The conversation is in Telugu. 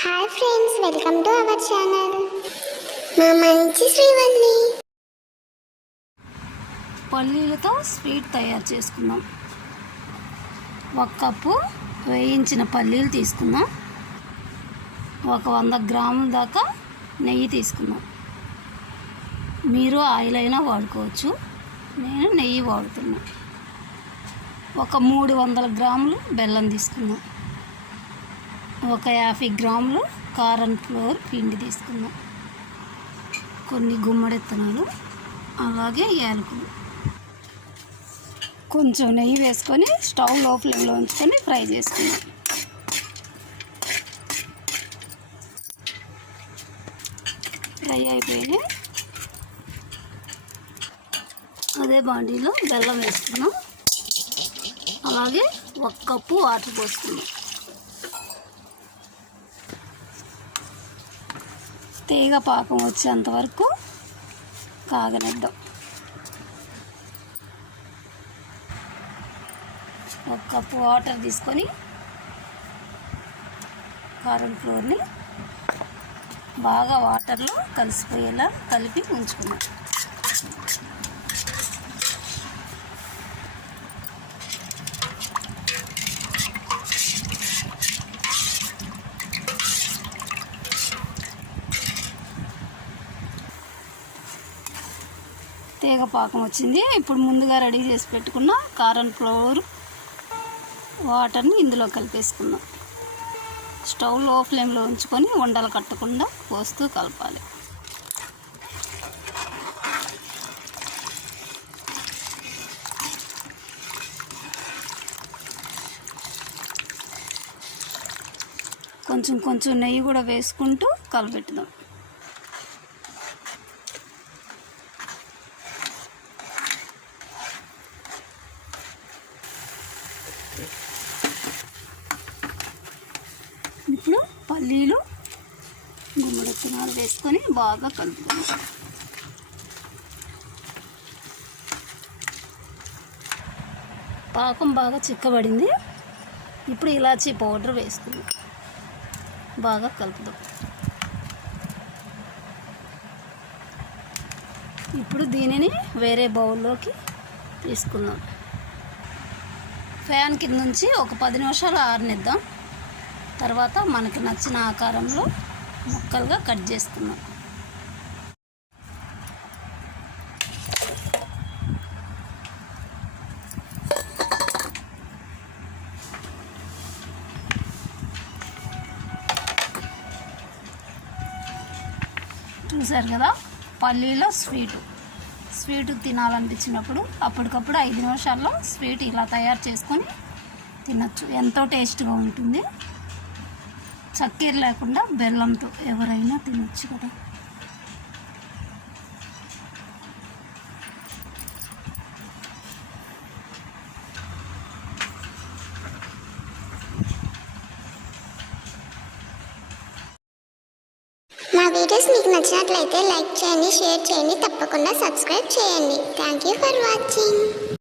Hi friends, welcome to our channel. మా మంచి శ్రీవల్లి. పల్లీలతో స్వీట్ తయారు చేసుకుందాం. 1 కప్పు వేయించిన పల్లీలు తీసుకుందాం. 100 గ్రాముల దాకా నెయ్యి తీసుకుందాం. మీరు ఆయిల్ అయినా వాడుకోవచ్చు, నేను నెయ్యి వాడుతున్నా. 300 గ్రాములు బెల్లం తీసుకుందాం. 50 గ్రాములు కారం ఫ్లోర్ పిండి తీసుకుందాం. కొన్ని గుమ్మడిత్తనాలు, అలాగే యాలకులు. కొంచెం నెయ్యి వేసుకొని స్టవ్ లో ఫ్లేమ్లో ఉంచుకొని ఫ్రై చేసుకుందాం. ఫ్రై అయిపోయి అదే బాండీలో బెల్లం వేసుకున్నాం. అలాగే 1 కప్పు వాటర్ పోసుకున్నాం. తీగ పాకం వచ్చేంత వరకు కాగనిద్దాం. 1 కప్పు వాటర్ తీసుకొని కారం ఫ్లోర్ని బాగా వాటర్లో కలిసిపోయేలా కలిపి ఉంచుకున్నాం. తీగ పాకం వచ్చింది. ఇప్పుడు ముందుగా రెడీ చేసి పెట్టుకున్న కారం ఫ్లోర్ వాటర్ని ఇందులో కలిపేసుకుందాం. స్టవ్ లో ఫ్లేమ్లో ఉంచుకొని ఉండలు కట్టకుండా పోస్తూ కలపాలి. కొంచెం కొంచెం నెయ్యి కూడా వేసుకుంటూ కలపెట్టుదాం. ఇప్పుడు పల్లీలు, గుమ్మడిత్తనాలు వేసుకొని బాగా కలుపుకుందాం. పాకం బాగా చిక్కబడింది. ఇప్పుడు ఇలాచీ పౌడర్ వేసుకుందాం. బాగా కలుపుదాం. ఇప్పుడు దీనిని వేరే బౌల్లోకి తీసుకుందాం. ఫ్యాన్ కింద నుంచి ఒక 10 నిమిషాలు ఆరనిద్దాం. తర్వాత మనకి నచ్చిన ఆకారంలో ముక్కలుగా కట్ చేసుకుందాం. చూసారు కదా, పల్లీలో స్వీటు తినాలనిపించినప్పుడు అప్పటికప్పుడు 5 నిమిషాల్లో స్వీట్ ఇలా తయారు చేసుకొని తినచ్చు. ఎంతో టేస్ట్గా ఉంటుంది. చక్కెర లేకుండా బెల్లంతో ఎవరైనా తినచ్చు కదా. మా వీడియోస్ మీకు నచ్చినట్లయితే లైక్ చేయండి, షేర్ చేయండి, తప్పకుండా సబ్స్క్రైబ్ చేయండి. Thank you for watching.